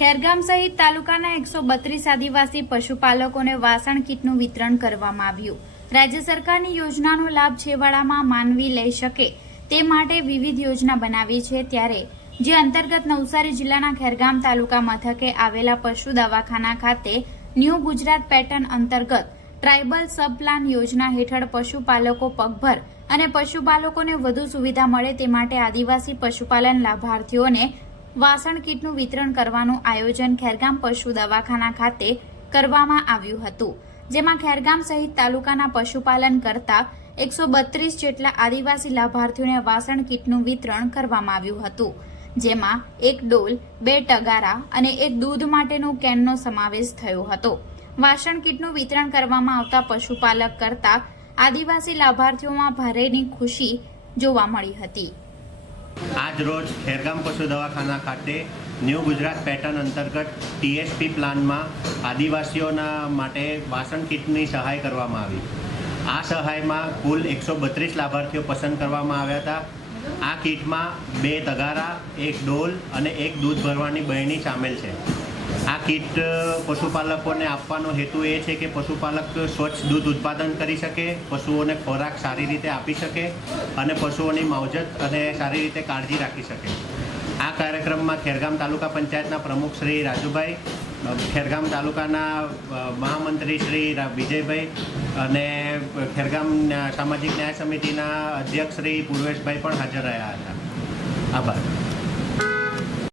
ખેરગામ સહિત તાલુકાના એકસો બત્રીસ આદિવાસી પશુપાલકોને વાસણ કીટનું વિતરણ કરવામાં આવ્યું. રાજ્ય સરકારની યોજનાનો લાભ છેવાડામાં માનવી લઈ શકે તે માટે વિવિધ યોજના બનાવી છે ત્યારે જે અંતર્ગત નવસારી જિલ્લાના ખેરગામ તાલુકા મથકે આવેલા પશુ દવાખાના ખાતે ન્યૂ ગુજરાત પેટર્ન અંતર્ગત ટ્રાઇબલ સબ પ્લાન યોજના હેઠળ પશુપાલકો પગભર અને પશુપાલકોને વધુ સુવિધા મળે તે માટે આદિવાસી પશુપાલન લાભાર્થીઓને વાસણ કીટનું વિતરણ કરવાનું આયોજન ખેરગામ પશુ દવાખાના ખાતે કરવામાં આવ્યું હતું, જેમાં ખેરગામ સહિત તાલુકાના પશુપાલન કરતા એકસો બત્રીસ જેટલા આદિવાસી લાભાર્થીઓને વાસણ કીટનું વિતરણ કરવામાં આવ્યું હતું, જેમાં એક ડોલ, બે ટગારા અને એક દૂધ માટેનું કેનનો સમાવેશ થયો હતો. વાસણ કીટનું વિતરણ કરવામાં આવતા પશુપાલક કરતા આદિવાસી લાભાર્થીઓમાં ભારેની ખુશી જોવા મળી હતી. આજ રોજ ખેરગામ પશુ દવાખાના ખાતે ન્યૂ ગુજરાત પેટર્ન અંતર્ગત ટીએસપી પ્લાનમાં આદિવાસીઓના માટે વાસણ કીટની સહાય કરવામાં આવી. આ સહાયમાં કુલ એકસો બત્રીસ લાભાર્થીઓ પસંદ કરવામાં આવ્યા હતા. આ કીટમાં બે તગારા, એક ડોલ અને એક દૂધ ભરવાની બહેણી સામેલ છે. આ કીટ પશુપાલકોને આપવાનો હેતુ એ છે કે પશુપાલક સ્વચ્છ દૂધ ઉત્પાદન કરી શકે, પશુઓને ખોરાક સારી રીતે આપી શકે અને પશુઓની માવજત અને સારી રીતે કાળજી રાખી શકે. આ કાર્યક્રમમાં ખેરગામ તાલુકા પંચાયતના પ્રમુખ શ્રી રાજુભાઈ ખેરગામ તાલુકાના મહામંત્રી શ્રી વિજયભાઈ અને ખેરગામ સામાજિક ન્યાય સમિતિના અધ્યક્ષ શ્રી પૂર્વેશભાઈ પણ હાજર રહ્યા હતા. આભાર.